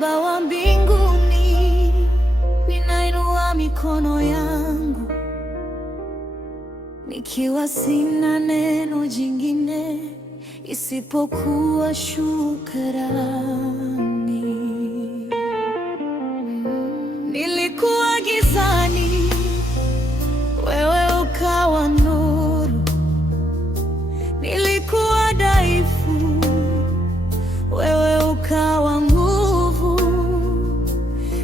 Baba wa mbinguni, ninainua mikono yangu nikiwa sina neno jingine isipokuwa shukrani. Nilikuwa gizani, wewe ukawa nuru. Nilikuwa dhaifu, wewe ukawa nguvu.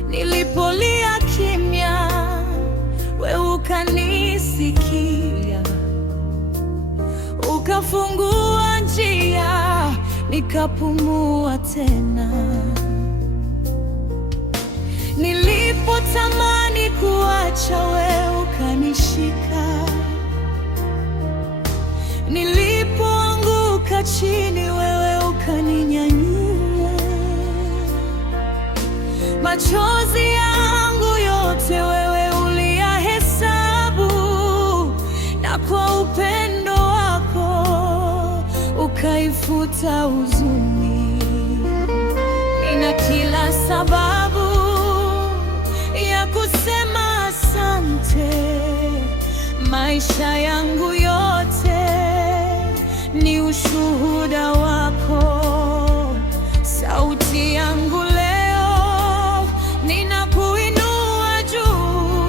Nilipolia kimya, wewe ukanisikia. Ukafungua njia, nikapumua tena. Nilipotamani kuacha, wewe ukanishika. Nilipoanguka chini, wewe ukaninyanyua. Machozi yangu yote wewe uliyahesabu, na kwa upendo wako ukaifuta huzuni. Nina kila sababu ya kusema asante. Maisha yangu yote ni ushuhuda wako. Sauti yangu leo ninakuinua juu.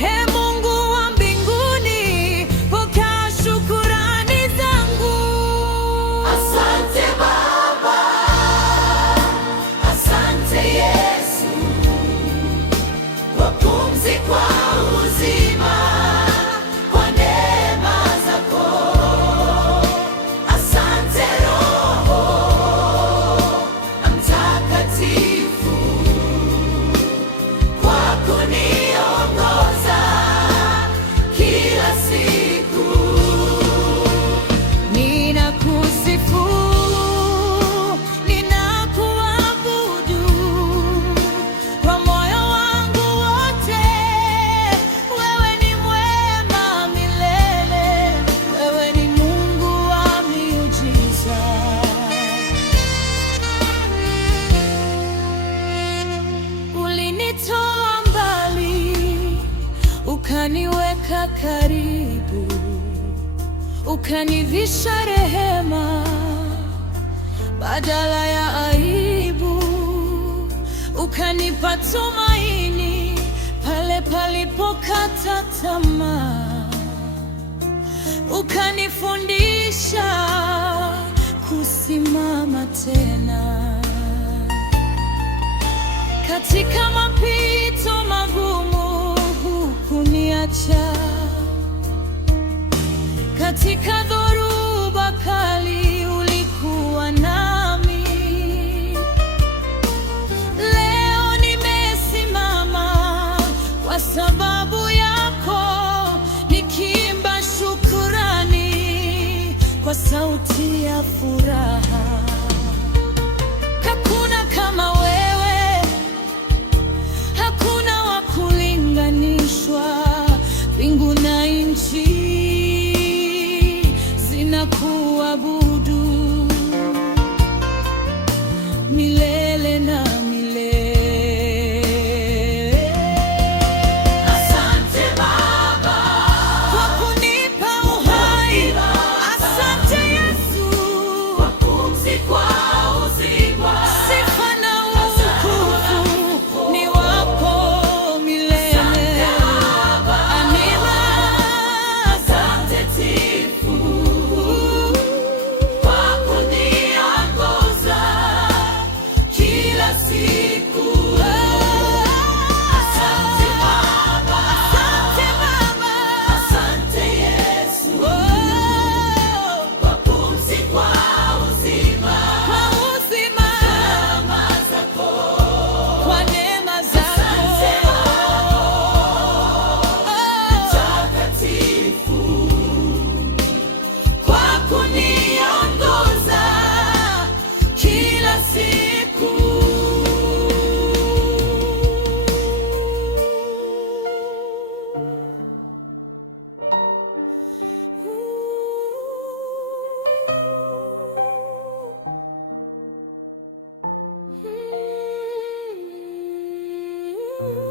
Ee Mungu wa mbinguni, pokea shukrani zangu. Asante Baba, asante Yesu, kwa pumzi, kwa uzima, kwa neema zako. Asante Roho Mtakatifu, kwa kuniongoza kila siku. Ninakusifu, ninakuabudu kwa moyo wangu wote. Wewe ni mwema milele, wewe ni Mungu wa miujiza. Ulinitoa mbali, ukaniweka karibu, ukanivisha rehema badala ya aibu, ukanipa tumaini pale palipokata tamaa, ukanifundisha kusimama tena. Katika mapito magumu hukuniacha, katika dhoruba kali ulikuwa nami. Leo nimesimama kwa sababu yako, nikiimba shukrani kwa sauti ya furaha. Hakuna kama wewe, hakuna wa kulinganishwa. Mbingu na nchi zinakuabudu milele na milele. Asante Baba, Kwa kunipa uhai, asante Yesu, kwa pumzi, kwa uzima. sifa na utukufu ni wako milele. Amina. Asante Tifu, kwa kuniongoza kila siku. Asante Baba, Asante Baba. asante Yesu, Oh, kwa pumzi, kwa uzima, kwa uzima, neema zako. kwa neema zako. Asante Oh, Mtakatifu, kwa kuniongoza kila siku. Ooh.